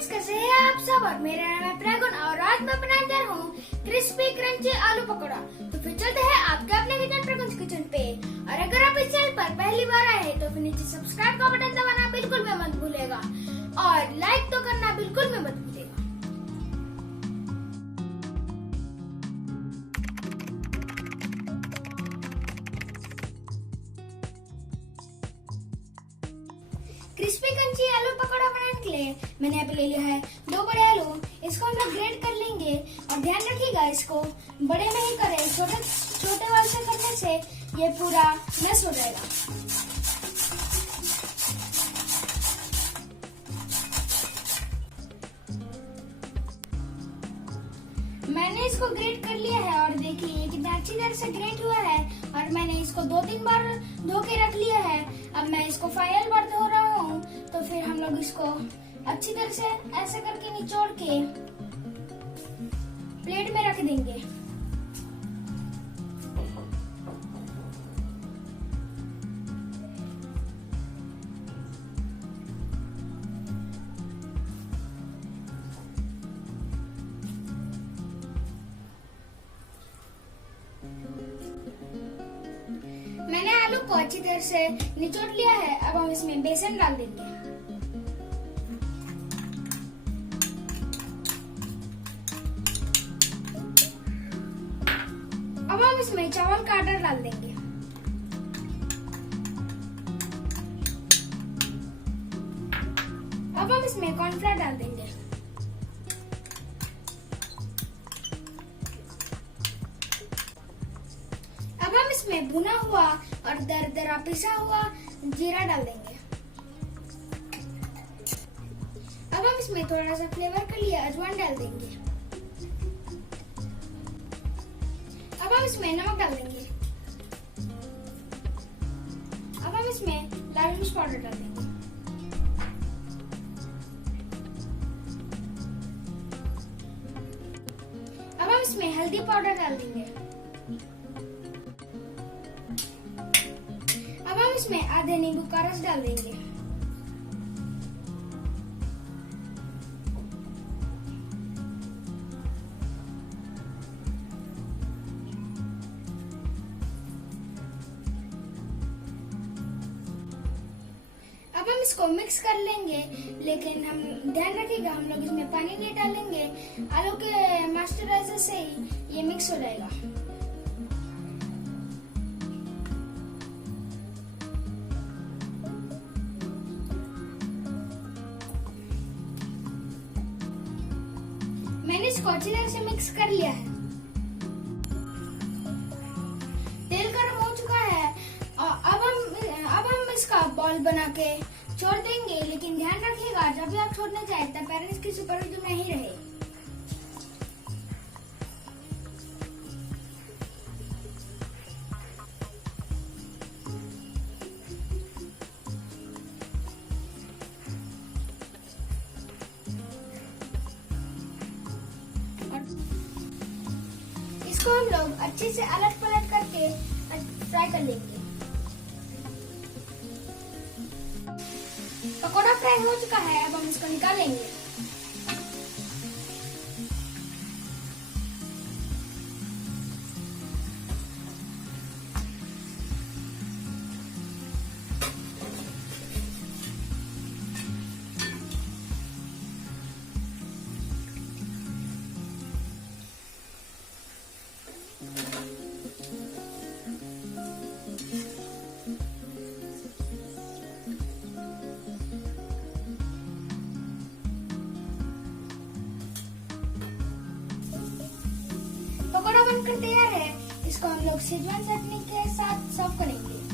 Friends, कैसे हैं आप सब। और मेरा नाम है प्रगुण और आज मैं बनाने जा रहा हूँ क्रिस्पी क्रंची आलू पकौड़ा। तो फिर चलते हैं आपके अपने किचन प्रगुण किचन पे। और अगर आप इस चैनल पर पहली बार आए हैं तो फिर नीचे सब्सक्राइब का बटन दबाना बिल्कुल भी मत भूलेगा और लाइक तो करना बिल्कुल भी मत भूलेगा। क्रिस्पी क्रंची आलू पकौड़ा बनाने के लिए मैंने यहाँ पे ले लिया है 2 बड़े आलू। इसको हम लोग ग्रेट कर लेंगे और ध्यान रखिएगा इसको बड़े में ही करें, छोटे छोटे वाल से करने से ये पूरा मैश हो जाएगा। मैंने इसको ग्रेट कर लिया है और देखिए कितना अच्छी तरह से ग्रेट हुआ है। और मैंने इसको 2-3 बार धो के रख लिया है। अब मैं इसको फाइनल बार धो रहा हूँ। तो फिर हम लोग इसको अच्छी तरह से ऐसे करके निचोड़ के प्लेट में रख देंगे। मैंने आलू को अच्छी तरह से निचोड़ लिया है। अब हम इसमें बेसन डाल देंगे। अब हम इसमें चावल का आटा डाल देंगे। अब हम इसमें कॉर्नफ्लोर डाल देंगे। अब हम इसमें भुना हुआ और दरदरा पिसा हुआ जीरा डाल देंगे। अब हम इसमें थोड़ा सा फ्लेवर के लिए अजवाइन डाल देंगे। अब हम इसमें नमक डाल देंगे। अब हम इसमें लाल मिर्च पाउडर डाल देंगे। अब हम इसमें हल्दी पाउडर डाल देंगे। अब हम इसमें आधे नींबू का रस डाल देंगे। अब हम इसको मिक्स कर लेंगे, लेकिन हम ध्यान रखिएगा हम लोग इसमें पानी नहीं डालेंगे। आलू के मॉइस्चराइजर से ही ये मिक्स हो जाएगा। मैंने इसको अच्छी तरह से मिक्स कर लिया है। तेल गर्म हो चुका है और अब हम इसका बॉल बना के छोड़ देंगे। लेकिन ध्यान रखिएगा जब भी आप छोड़ने जाए तब पेरेंट्स की सुपरविजन नहीं रहे। इसको हम लोग अच्छे से अलट पलट करके फ्राई कर लेंगे। पकौड़ा फ्राई हो चुका है। अब हम इसको निकालेंगे। पकौड़ा बनकर तैयार है। इसको हम लोग शेजवान चटनी के साथ सर्व करेंगे।